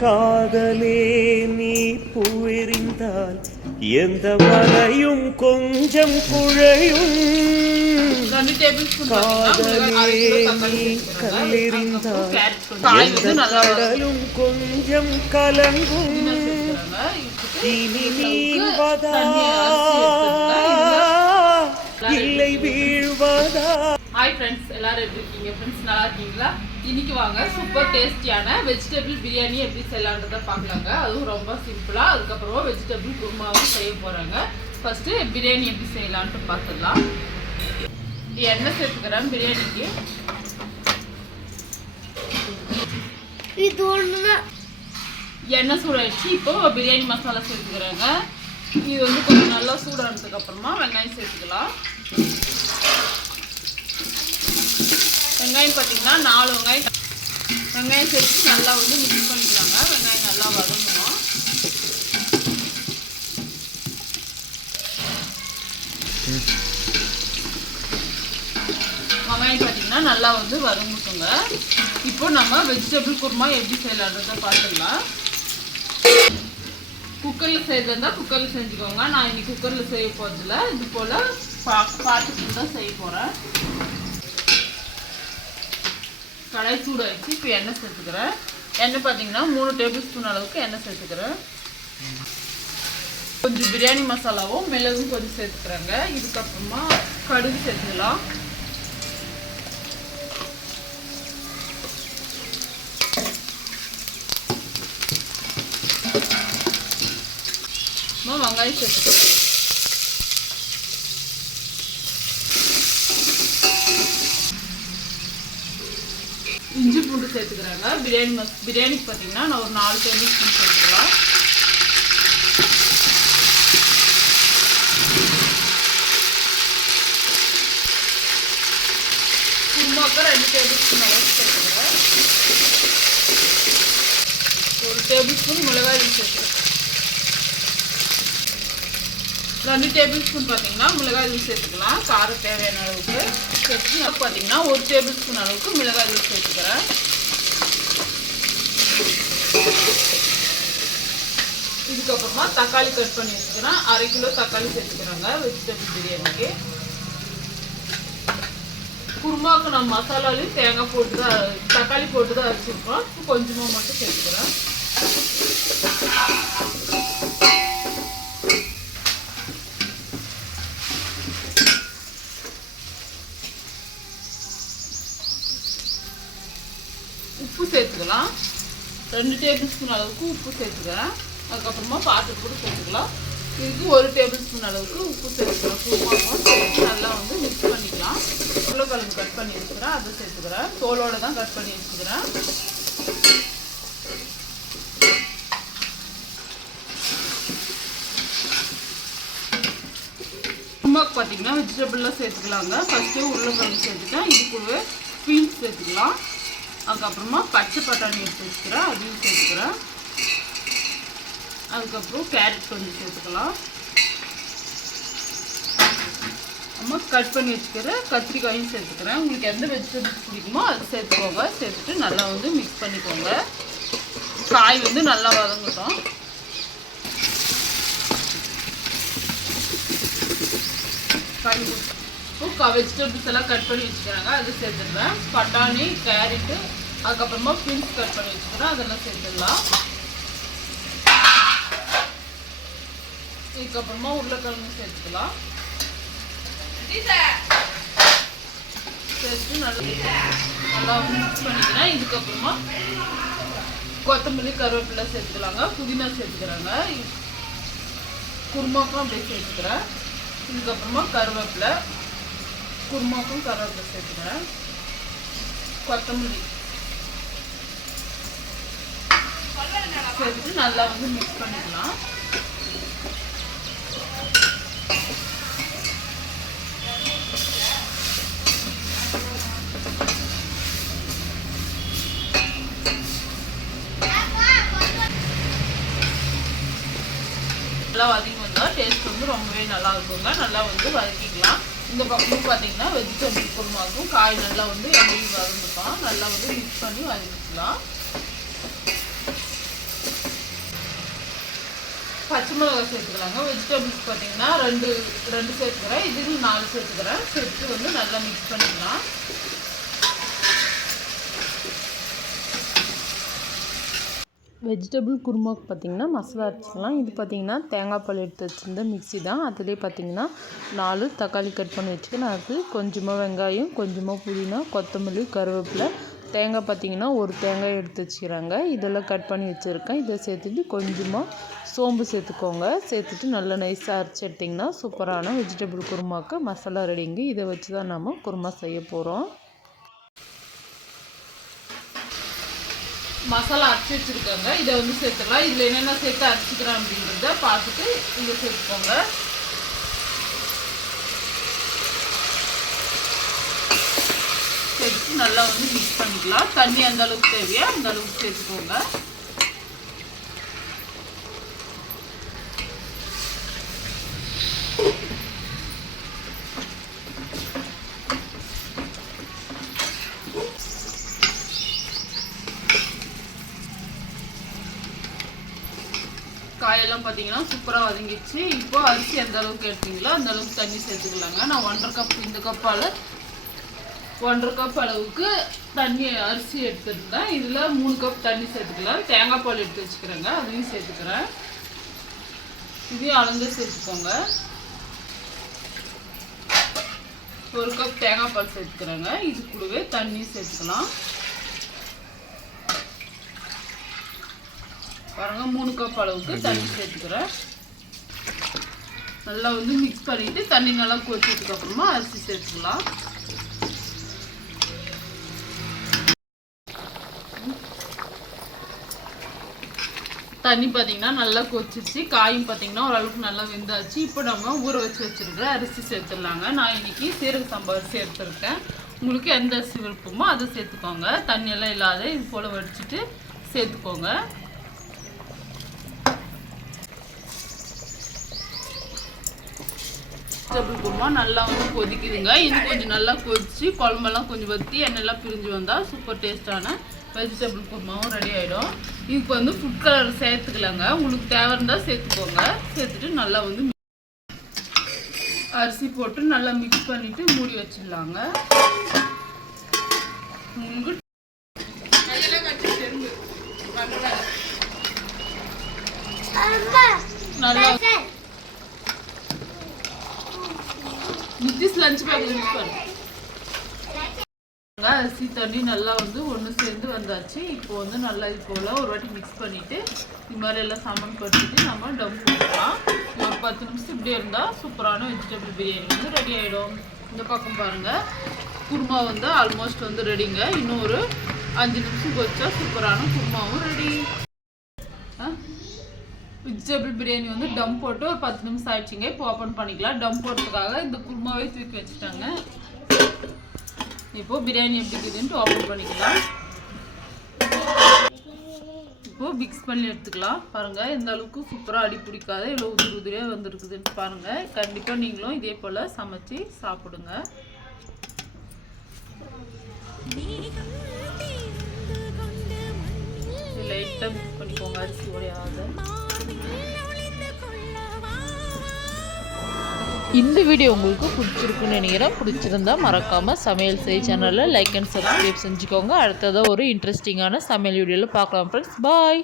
காதலே நீ பூவெறிந்தால் எந்த மலையும் கொஞ்சம் குழையும். காதலே நீ கல்லெறிந்தால் எந்த கடலும் கொஞ்சம் கலங்கும். இனி நீள்வதா இல்லை வீழ்வதா. ஹாய் ஃப்ரெண்ட்ஸ், எல்லாரும் எப்படி இருக்கீங்க? ஃப்ரெண்ட்ஸ் நல்லா இருக்கீங்களா? இன்னைக்கு வாங்க சூப்பர் டேஸ்டியான வெஜிடபிள் பிரியாணி எப்படி செய்யலான்றதை பார்க்கலாங்க. அதுவும் ரொம்ப சிம்பிளாக. அதுக்கப்புறமா வெஜிடபிள் குருமாவும் செய்ய போகிறாங்க. ஃபஸ்ட்டு பிரியாணி எப்படி செய்யலான்ட்டு பார்த்துடலாம். எண்ணெய் சேர்த்துக்கிறேன் பிரியாணிக்கு. இது ஒன்று எண்ணெய் சூடாயிடுச்சு. இப்போ பிரியாணி மசாலா சேர்த்துக்கிறாங்க. இது வந்து கொஞ்சம் நல்லா சூடானதுக்கு அப்புறமா வெங்காயம் சேர்த்துக்கலாம். வெங்காயம் பார்த்தீங்கன்னா 4 வெங்காயம் சேர்த்து நல்லா வந்து மிக்ஸ் பண்ணிக்கிறாங்க. வெங்காயம் நல்லா வதங்கணும். வெங்காயம் பார்த்தீங்கன்னா நல்லா வந்து வதங்கிட்டுங்க. இப்போ நம்ம வெஜிடபிள் குருமா எப்படி செய்யலான்றதை பார்த்துடலாம். குக்கரில் செய்யறதா குக்கரில் செஞ்சுக்கோங்க. நான் இன்னைக்கு குக்கரில் செய்ய போகிறதில்ல. இது போல் பார்த்துட்டு தான் செய்ய போகிறேன். கடாய் சூடாகிடுச்சு. இப்போ எண்ணெய் சேர்த்துக்கிறேன். எண்ணெய் பார்த்தீங்கன்னா 3 டேபிள் ஸ்பூன் அளவுக்கு எண்ணெய் சேர்த்துக்கிறேன். கொஞ்சம் பிரியாணி மசாலாவும் மிளகும் கொஞ்சம் சேர்த்துக்கிறேங்க. இதுக்கப்புறமா கடுகு சேர்த்துக்கலாம். வெங்காயம் சேர்த்துக்கிறேன். இஞ்சி பூண்டு சேர்த்துக்கிறாங்க. பிரியாணிக்கு பார்த்தீங்கன்னா நான் ஒரு 4 டேபிள் ஸ்பூன் சேர்த்துக்கலாம். குருமாக்கு 2 டேபிள் ஸ்பூன் அளவுக்கு சேர்த்துக்கிறேன். 1 டேபிள் ஸ்பூன் மிளகாய் சேர்த்துக்கிறேன். 2 டேபிள் ஸ்பூன் பார்த்தீங்கன்னா மிளகாய் தூள் சேர்த்துக்கலாம். காரம் தேவையான அளவுக்கு சேர்த்து பார்த்தீங்கன்னா 1 டேபிள் ஸ்பூன் அளவுக்கு மிளகாய் தூள் சேர்த்துக்கிறேன். இதுக்கப்புறமா தக்காளி கட் பண்ணி வச்சுக்கிறேன். 1/2 கிலோ தக்காளி சேர்த்துக்கிறாங்க வெஜிடபிள் பிரியாணிக்கு. குருமாவுக்கு நம்ம மசாலாலையும் தேங்காய் போட்டு தான் தக்காளி போட்டு தான் அரைச்சிருக்கோம். கொஞ்சமாக மட்டும் சேர்த்துக்கிறேன். உப்பு சேர்த்துக்கலாம். 2 டேபிள் ஸ்பூன் அளவுக்கு உப்பு சேர்த்துக்கிறேன். அதுக்கப்புறமா பார்த்து கூட சேர்த்துக்கலாம். இதுக்கு 1 டேபிள் ஸ்பூன் அளவுக்கு உப்பு சேர்த்துக்கிறேன். குருமாவும் சேர்த்து நல்லா வந்து மிக்ஸ் பண்ணிக்கலாம். உருளைக்கிழங்கு கட் பண்ணி வச்சுக்கிறேன், அதை சேர்த்துக்கிறேன். தோலோடு தான் கட் பண்ணி வச்சுக்கிறேன். குருமாவுக்கு பார்த்தீங்கன்னா வெஜிடபிள்லாம் சேர்த்துக்கலாங்க. ஃபஸ்ட்டு உருளைக்கிழங்கு சேர்த்துட்டேன். இது கூடவே பீன்ஸ் சேர்த்துக்கலாம். அதுக்கப்புறமா பச்சை பட்டாணி எடுத்து வச்சுக்கிறேன், அதையும் சேர்த்துக்கிறேன். அதுக்கப்புறம் கேரட் கொஞ்சம் சேர்த்துக்கலாம். அம்மா கட் பண்ணி வச்சுக்கிற கத்திரிக்காயும் சேர்த்துக்கிறேன். உங்களுக்கு எந்த வெஜிடபிள்ஸ் பிடிக்குமோ அது சேர்த்துக்கோங்க. சேர்த்துட்டு நல்லா வந்து மிக்ஸ் பண்ணிக்கோங்க. காய் வந்து நல்லா வதங்கட்டும். காய் இப்போ வெஜிடபிள்ஸ் எல்லாம் கட் பண்ணி வச்சுக்கிறாங்க, அது சேர்த்துடுவேன். பட்டாணி, கேரட்டு, அதுக்கப்புறமா பீன்ஸ் கட் பண்ணி வச்சுக்கிறேன், அதெல்லாம் சேர்த்துடலாம். இதுக்கப்புறமா உருளைக்கிழங்கு சேர்த்துக்கலாம். சேர்த்து நல்லா மிக்ஸ் பண்ணிக்கிறேன். இதுக்கப்புறமா கொத்தமல்லி, கருவேப்பிலை சேர்த்துக்கலாங்க. புதினா சேர்த்துக்கிறாங்க. குருமாக்கும் அப்படியே சேர்த்துக்கிறேன். இதுக்கப்புறமா கருவேப்பிலை, குருமாக்கும் கருவேப்பிலை சேர்த்துக்கிறேன். கொத்தமல்லி சேர்த்துட்டு நல்லா வந்து மிக்ஸ் பண்ணிக்கலாம். நல்லா வதங்கி வந்தால் டேஸ்ட் வந்து ரொம்பவே நல்லா இருக்குங்க. நல்லா வந்து வதக்கிக்கலாம். இந்த பக்கம் பார்த்தீங்கன்னா வெஜிடபிள் குருமாக்கும் காய் நல்லா வந்து எண்ணெய் வதங்கிட்டோம். நல்லா வந்து மிக்ஸ் பண்ணி வதக்கிக்கலாம். பச்சை மிளகாய் சேர்த்துக்கலாங்க. வெஜிடபிள்ஸ் பார்த்தீங்கன்னா ரெண்டு சேர்த்துக்கிறேன், இதுக்கு 4 சேர்த்துக்கிறேன். சேர்த்து வந்து நல்லா மிக்ஸ் பண்ணிக்கலாம். வெஜிடபிள் குருமாவுக்கு பார்த்திங்கன்னா மசாலா அரைச்சிக்கலாம். இது பார்த்திங்கன்னா தேங்காய் பால் எடுத்து வச்சுருந்த மிக்ஸி தான். அதிலே பார்த்திங்கன்னா 4 தக்காளி கட் பண்ணி வச்சுக்கணும். அது கொஞ்சமாக வெங்காயம், கொஞ்சமாக புதினா, கொத்தமல்லி, கருவேப்பிலை, தேங்காய் பார்த்திங்கன்னா ஒரு தேங்காய் எடுத்து வச்சுக்கிறாங்க. இதெல்லாம் கட் பண்ணி வச்சுருக்கேன். இதை சேர்த்துட்டு கொஞ்சமாக சோம்பு சேர்த்துக்கோங்க. சேர்த்துட்டு நல்லா நைஸாக அரைச்சி எடுத்திங்கன்னா சூப்பரான வெஜிடபிள் குருமாவுக்கு மசாலா ரெடிங்க. இதை வச்சு தான் நம்ம குருமா செய்ய போகிறோம். மசாலா அரைச்சி வச்சுருக்காங்க, இதை வந்து சேர்த்துக்கலாம். இதில் என்னென்ன சேர்த்து அரைச்சிக்கிறேன் அப்படின்றத பார்த்துட்டு இதை சேர்த்துக்கோங்க. சேர்த்து நல்லா வந்து மிக்ஸ் பண்ணிக்கலாம். தண்ணி அந்த அளவுக்கு தேவையா அந்த அளவுக்கு சேர்த்துக்கோங்க. காயெல்லாம் பார்த்தீங்கன்னா சூப்பராக வதங்கிடுச்சு. இப்போ அரிசி எந்த அளவுக்கு எடுத்தீங்களோ அந்த அளவுக்கு தண்ணி சேர்த்துக்கலாங்க. நான் 1.5 கப், இந்த கப்பால் 1.5 கப் அளவுக்கு தண்ணி அரிசி எடுத்துருந்தேன். இதில் 3 கப் தண்ணி சேர்த்துக்கலாம். தேங்காய் பால் எடுத்து வச்சுக்கிறேங்க, அதையும் சேர்த்துக்கிறேன். இதையும் அளந்து சேர்த்துக்கோங்க. 1 கப் தேங்காய் பால் சேர்த்துக்கிறேங்க. இது கூடவே தண்ணி சேர்த்துக்கலாம். பாருங்க 3 கப் அளவுக்கு தண்ணி சேர்த்துக்கிறேன். நல்லா வந்து மிக்ஸ் பண்ணிட்டு தண்ணி நல்லா கொதிச்சதுக்கு அப்புறமா அரிசி சேர்த்துக்கலாம். தண்ணி பார்த்தீங்கன்னா நல்லா கொதிச்சிச்சு. காயும் பார்த்தீங்கன்னா ஓரளவுக்கு நல்லா வெந்தாச்சு. இப்போ நம்ம ஊற வச்சிருக்கிற அரிசி சேர்த்துடலாங்க. நான் இன்னைக்கு சீரக சம்பா அரிசி எடுத்துருக்கேன். உங்களுக்கு எந்த அரிசி விருப்பமோ அதை சேர்த்துக்கோங்க. தண்ணியெல்லாம் இல்லாத இது போல் வடிச்சிட்டு சேர்த்துக்கோங்க. வெஜிடபிள் குருமா நல்லா வந்து கொதிக்குதுங்க. இது கொஞ்சம் நல்லா கொதிச்சு குழம்பெல்லாம் கொஞ்சம் வற்றி எண்ணெய்லாம் பிரிஞ்சு வந்தால் சூப்பர் டேஸ்டான வெஜிடபிள் குருமாவும் ரெடி ஆகிடும். இதுக்கு வந்து ஃபுட் கலர் சேர்த்துக்கலாங்க. உங்களுக்கு தேவை இருந்தால் சேர்த்துக்கோங்க. சேர்த்துட்டு நல்லா வந்து அரிசி போட்டு நல்லா மிக்ஸ் பண்ணிவிட்டு மூடி வச்சிடலாங்க. உங்களுக்கு நல்லா நிதிஷ் லஞ்ச் பேக் யூஸ் பண்ணு. அரிசி தண்ணி நல்லா வந்து ஒன்று சேர்ந்து வந்தாச்சு. இப்போ வந்து நல்லா இது போல் ஒரு வாட்டி மிக்ஸ் பண்ணிவிட்டு இது மாதிரி எல்லாம் சமன்படுத்திட்டு நம்ம டம் போட்டுக்கலாம். ஒரு 10 நிமிஷம் இப்படியே இருந்தால் சூப்பரான வெஜிடபிள் பிரியாணி வந்து ரெடி ஆகிடும். இந்த பக்கம் பாருங்கள், குருமா வந்து ஆல்மோஸ்ட் வந்து ரெடிங்க. இன்னும் ஒரு 5 நிமிஷம் கொதிச்சா சூப்பரான குருமாவும் ரெடி. வெஜிடபிள் பிரியாணி வந்து டம் போட்டு ஒரு 10 நிமிஷம் ஆயிடுச்சுங்க. இப்போ ஓப்பன் பண்ணிக்கலாம். டம் போடுறதுக்காக இந்த குருமாவே தூக்கி வச்சுட்டாங்க. இப்போ பிரியாணி எப்படி இருக்குதுன்ட்டு ஓப்பன் பண்ணிக்கலாம். இப்போ மிக்ஸ் பண்ணி எடுத்துக்கலாம். பாருங்கள் எந்த அளவுக்கு சூப்பராக அடி பிடிக்காத இவ்வளோ உதிரி உதிரியாக வந்துருக்குதுன்னு பாருங்கள். கண்டிப்பாக நீங்களும் இதே போல் சமைச்சு சாப்பிடுங்க. லைட்டாக மிக்ஸ் பண்ணிக்கோங்க அரிசி உடையாத. இந்த வீடியோ உங்களுக்கு பிடிச்சிருக்குன்னு நினைக்கிறேன். பிடிச்சிருந்தா மறக்காமல் சமையல் செய் சேனலில் லைக் அண்ட் சப்ஸ்கிரைப் செஞ்சுக்கோங்க. அடுத்ததாக ஒரு இன்ட்ரெஸ்டிங்கான சமையல் வீடியோவில் பார்க்கலாம் ஃப்ரெண்ட்ஸ். பாய்.